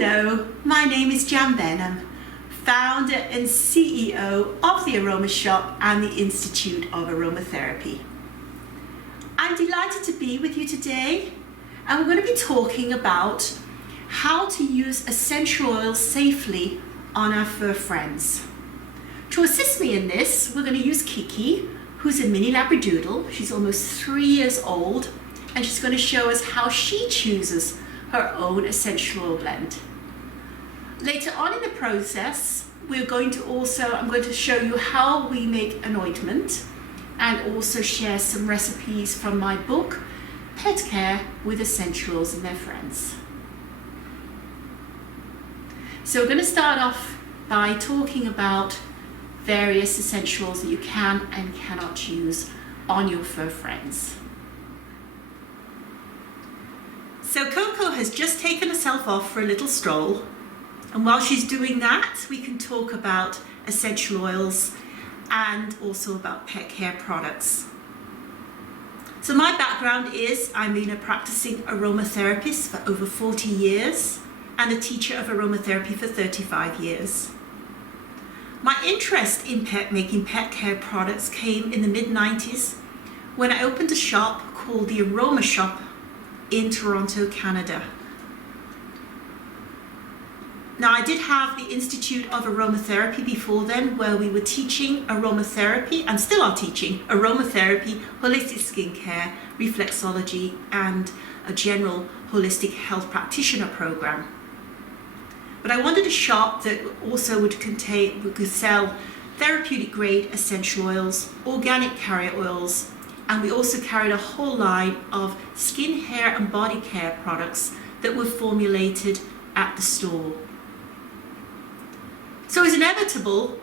Hello, my name is Jan Benham, founder and CEO of the Aroma Shop and the Institute of Aromatherapy. I'm delighted to be with you today, and we're going to be talking about how to use essential oils safely on our fur friends. To assist me in this, we're going to use Kiki, who's a mini Labradoodle. She's almost 3 years old, and she's going to show us how she chooses her own essential oil blend. Later on in the process, I'm going to show you how we make an ointment and also share some recipes from my book, Pet Care with Essential Oils and Their Friends. So we're going to start off by talking about various essentials that you can and cannot use on your fur friends. So Coco has just taken herself off for a little stroll, and while she's doing that, we can talk about essential oils and also about pet care products. So my background is I've been a practicing aromatherapist for over 40 years and a teacher of aromatherapy for 35 years. My interest in making pet care products came in the mid-90s when I opened a shop called the Aroma Shop in Toronto, Canada. Now, I did have the Institute of Aromatherapy before then, where we were teaching aromatherapy and still are teaching aromatherapy, holistic skincare, reflexology, and a general holistic health practitioner program. But I wanted a shop that also could sell therapeutic grade essential oils, organic carrier oils, and we also carried a whole line of skin, hair and body care products that were formulated at the store. So it was inevitable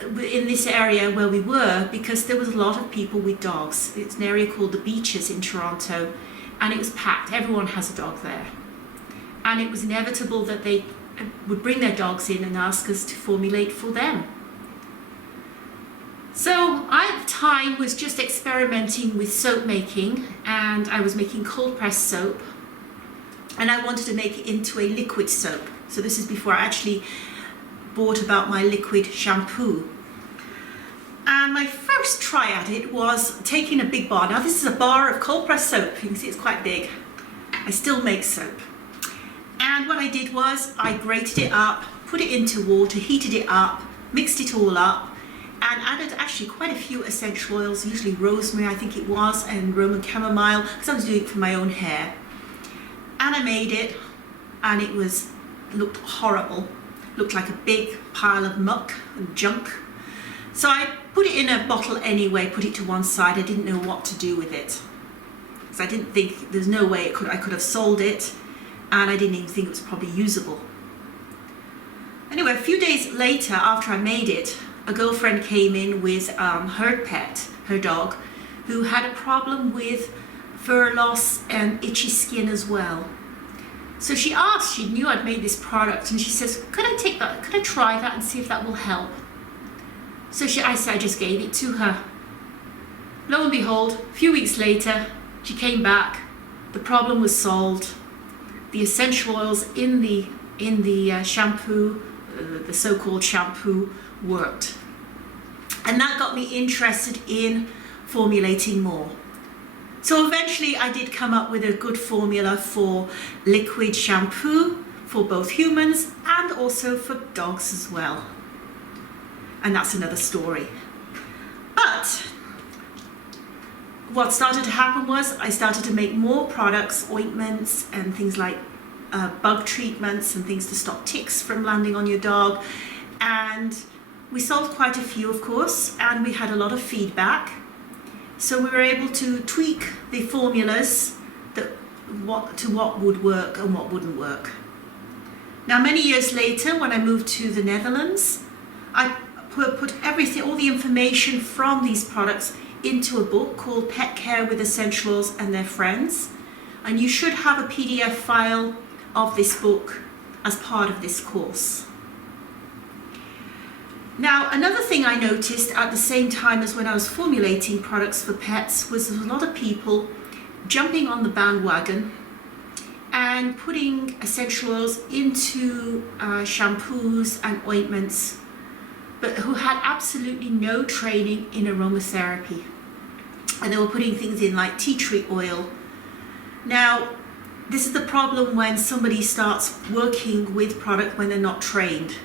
in this area where we were, because there was a lot of people with dogs. It's an area called the Beaches in Toronto, and it was packed. Everyone has a dog there. And it was inevitable that they would bring their dogs in and ask us to formulate for them. So I at the time was just experimenting with soap making, and I was making cold pressed soap, and I wanted to make it into a liquid soap. So this is before I actually bought about my liquid shampoo. And my first try at it was taking a big bar. Now this is a bar of cold pressed soap. You can see it's quite big. I still make soap. And what I did was I grated it up, put it into water, heated it up, mixed it all up, and added actually quite a few essential oils, usually rosemary I think it was, and Roman chamomile, because I was doing it for my own hair. And I made it, and it looked horrible. Looked like a big pile of muck and junk. So I put it in a bottle anyway, put it to one side. I didn't know what to do with it, because I didn't think, there's no way I could have sold it, and I didn't even think it was probably usable. Anyway, a few days later, after I made it, a girlfriend came in with her pet, her dog, who had a problem with fur loss and itchy skin as well. So she asked, she knew I'd made this product, and she says, could I try that and see if that will help? So I just gave it to her. Lo and behold, a few weeks later, she came back. The problem was solved. The essential oils in the shampoo, the so-called shampoo, worked. And that got me interested in formulating more. So eventually I did come up with a good formula for liquid shampoo for both humans and also for dogs as well. And that's another story. But what started to happen was I started to make more products, ointments and things like bug treatments and things to stop ticks from landing on your dog. And we sold quite a few, of course, and we had a lot of feedback. So we were able to tweak the formulas to what would work and what wouldn't work. Now, many years later, when I moved to the Netherlands, I put all the information from these products into a book called Pet Care with Essential Oils and Their Friends. And you should have a PDF file of this book as part of this course. Now, another thing I noticed at the same time as when I was formulating products for pets was a lot of people jumping on the bandwagon and and putting essential oils into shampoos and ointments, but who had absolutely no training in aromatherapy. And they were putting things in like tea tree oil. Now, this is the problem when somebody starts working with product when they're not trained.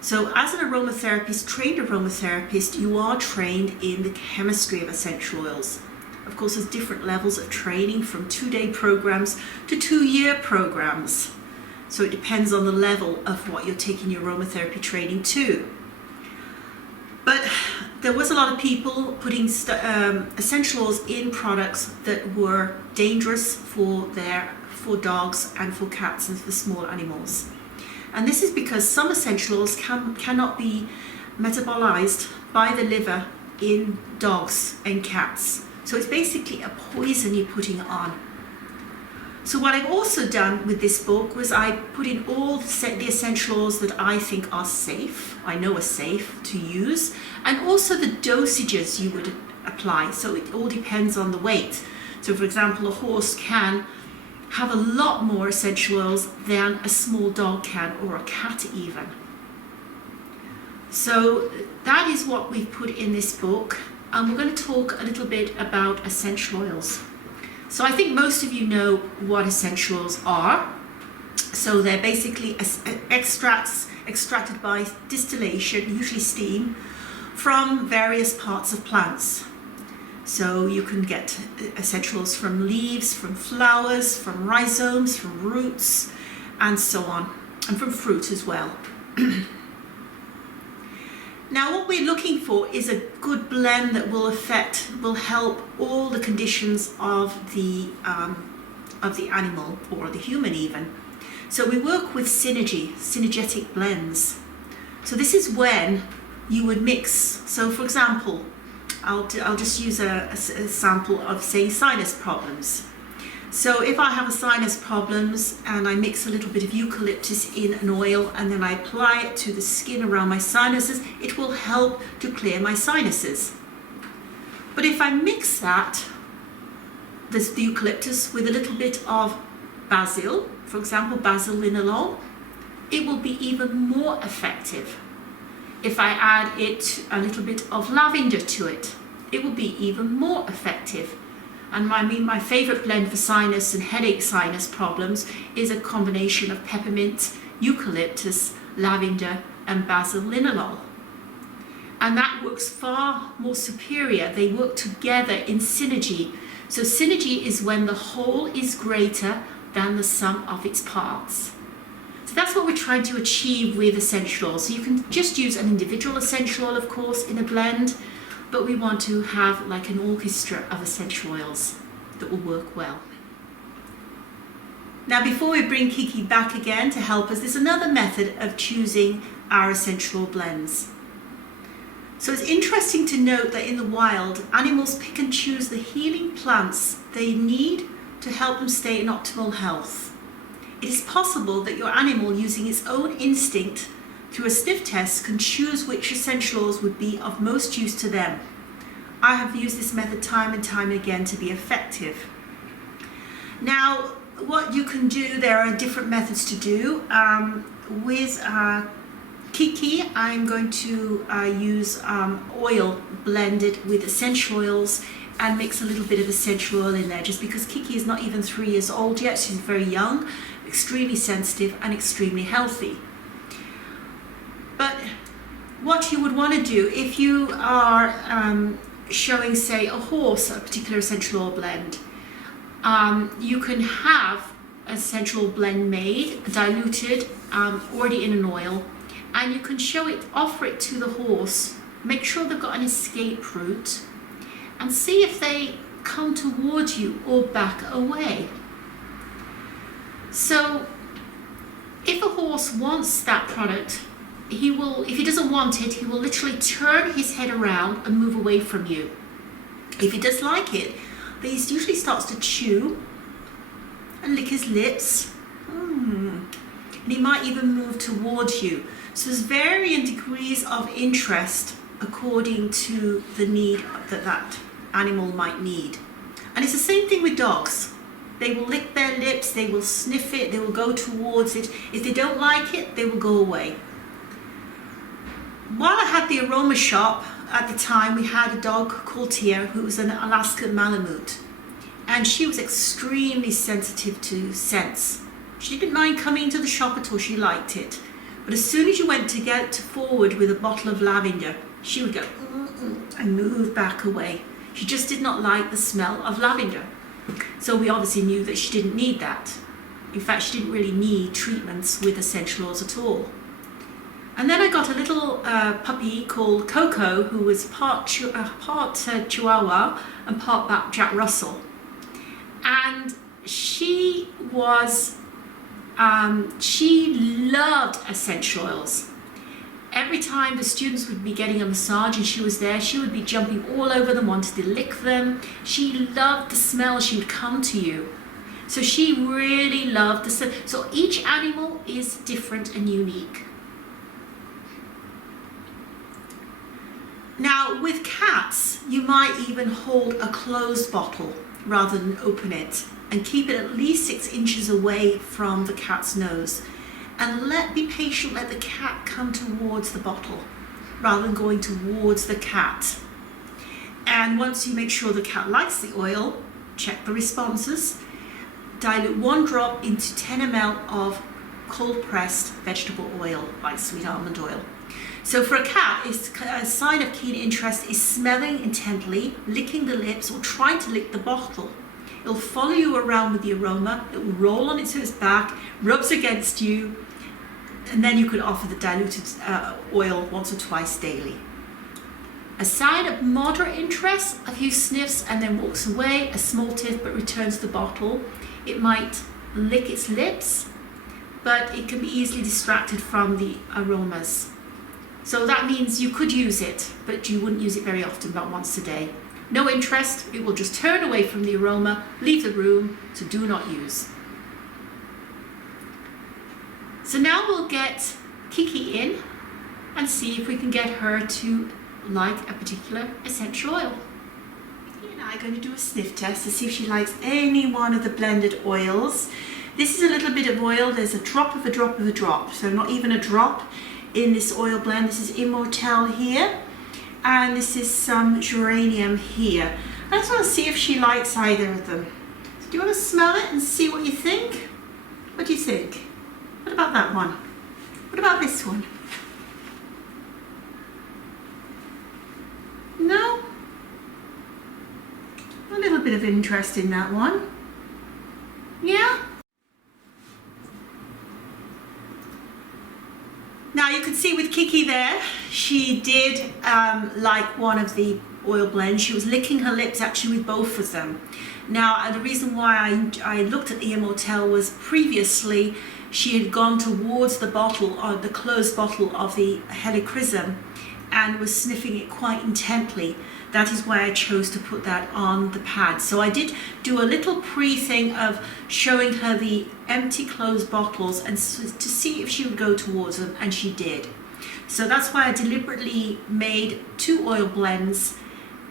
So as an aromatherapist, trained aromatherapist, you are trained in the chemistry of essential oils. Of course, there's different levels of training, from 2-day programs to 2-year programs. So it depends on the level of what you're taking your aromatherapy training to. But there was a lot of people putting essential oils in products that were dangerous for dogs and for cats and for small animals. And this is because some essential oils cannot be metabolized by the liver in dogs and cats. So it's basically a poison you're putting on. So what I've also done with this book was I put in all the essential oils that I think are safe, I know are safe to use, and also the dosages you would apply. So it all depends on the weight. So for example, a horse can have a lot more essential oils than a small dog can, or a cat even. So that is what we've put in this book, and we're going to talk a little bit about essential oils. So I think most of you know what essential oils are. So they're basically extracts extracted by distillation, usually steam, from various parts of plants. So you can get essential oils from leaves, from flowers, from rhizomes, from roots, and so on, and from fruit as well. Now what we're looking for is a good blend that will help all the conditions of the animal, or the human even. So we work with synergetic blends. So this is when you would mix. So for example, I'll just use a sample of, say, sinus problems. So if I have sinus problems and I mix a little bit of eucalyptus in an oil and then I apply it to the skin around my sinuses, it will help to clear my sinuses. But if I mix that, the eucalyptus, with a little bit of basil, for example, basil linalool, it will be even more effective. If I add a little bit of lavender to it, it will be even more effective. And my favorite blend for sinus and headache sinus problems is a combination of peppermint, eucalyptus, lavender, and basil linalool. And that works far more superior. They work together in synergy. So synergy is when the whole is greater than the sum of its parts. So that's what we're trying to achieve with essential oils. So you can just use an individual essential oil, of course, in a blend, but we want to have like an orchestra of essential oils that will work well. Now, before we bring Kiki back again to help us, there's another method of choosing our essential oil blends. So it's interesting to note that in the wild, animals pick and choose the healing plants they need to help them stay in optimal health. It is possible that your animal, using its own instinct through a sniff test, can choose which essential oils would be of most use to them. I have used this method time and time again to be effective. Now, what you can do, there are different methods to do. With Kiki, I'm going to use oil blended with essential oils and mix a little bit of essential oil in there, just because Kiki is not even 3 years old yet. She's very young, extremely sensitive and extremely healthy. But what you would want to do if you are showing, say, a horse a particular essential oil blend, you can have an essential oil blend made, diluted, already in an oil, and you can offer it to the horse. Make sure they've got an escape route and see if they come towards you or back away. So if a horse wants that product, he will, if he doesn't want it, he will literally turn his head around and move away from you. If he does like it, then he usually starts to chew and lick his lips. And he might even move towards you. So there's varying degrees of interest according to the need that animal might need. And it's the same thing with dogs. They will lick their lips, they will sniff it, they will go towards it. If they don't like it, they will go away. While I had the aroma shop, at the time we had a dog called Tia who was an Alaskan Malamute, and she was extremely sensitive to scents. She didn't mind coming into the shop at all, she liked it. But as soon as you went to get forward with a bottle of lavender, she would go and move back away. She just did not like the smell of lavender. So we obviously knew that she didn't need that. In fact, she didn't really need treatments with essential oils at all. And then I got a little puppy called Coco, who was part Chihuahua and part Jack Russell. And she loved essential oils. Every time the students would be getting a massage and she was there, she would be jumping all over them, wanted to lick them. She loved the smell, she would come to you. So she really loved the smell. So each animal is different and unique. Now with cats, you might even hold a closed bottle rather than open it, and keep it at least 6 inches away from the cat's nose. And be patient, let the cat come towards the bottle rather than going towards the cat. And once you make sure the cat likes the oil, check the responses. Dilute 1 drop into 10 ml of cold pressed vegetable oil, like sweet almond oil. So for a cat, a sign of keen interest is smelling intently, licking the lips, or trying to lick the bottle. It'll follow you around with the aroma, it will roll on its back, rubs against you, and then you could offer the diluted oil once or twice daily. A sign of moderate interest, a few sniffs and then walks away, a small tiff but returns the bottle. It might lick its lips, but it can be easily distracted from the aromas. So that means you could use it, but you wouldn't use it very often, about once a day. No interest, it will just turn away from the aroma, leave the room, so do not use. So now we'll get Kiki in and see if we can get her to like a particular essential oil. Kiki and I are going to do a sniff test to see if she likes any one of the blended oils. This is a little bit of oil, there's a drop of a drop of a drop, so not even a drop in this oil blend. This is Immortelle here, and this is some geranium here. I just want to see if she likes either of them. So do you want to smell it and see what you think? What do you think? What about that one? What about this one? No? A little bit of interest in that one. Yeah? Now you can see with Kiki there, she did like one of the oil blends. She was licking her lips actually with both of them. Now the reason why I looked at the Immortelle was previously she had gone towards the bottle, or the closed bottle of the Helichrysum, and was sniffing it quite intently. That is why I chose to put that on the pad. So I did do a little pre-thing of showing her the empty closed bottles and to see if she would go towards them, and she did. So that's why I deliberately made 2 oil blends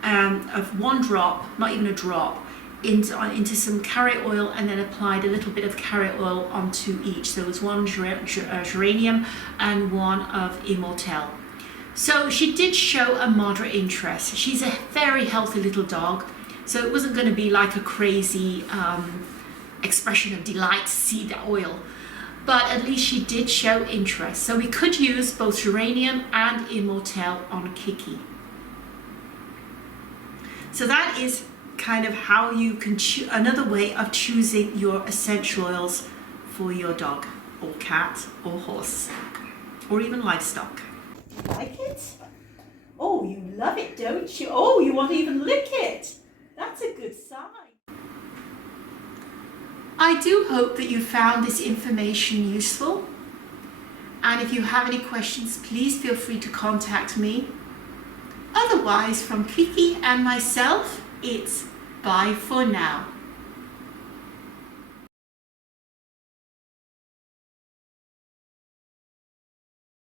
of 1 drop, not even a drop, into some carrot oil, and then applied a little bit of carrot oil onto each. So there was 1 geranium and 1 of Immortelle. So she did show a moderate interest. She's a very healthy little dog, so it wasn't going to be like a crazy expression of delight to see the oil, but at least she did show interest. So we could use both geranium and Immortelle on Kiki. So that is kind of how you can another way of choosing your essential oils for your dog or cat or horse or even livestock. Like it? Oh, you love it, don't you? Oh, you want to even lick it. That's a good sign. I do hope that you found this information useful. And if you have any questions, please feel free to contact me. Otherwise, from Kiki and myself, it's bye for now.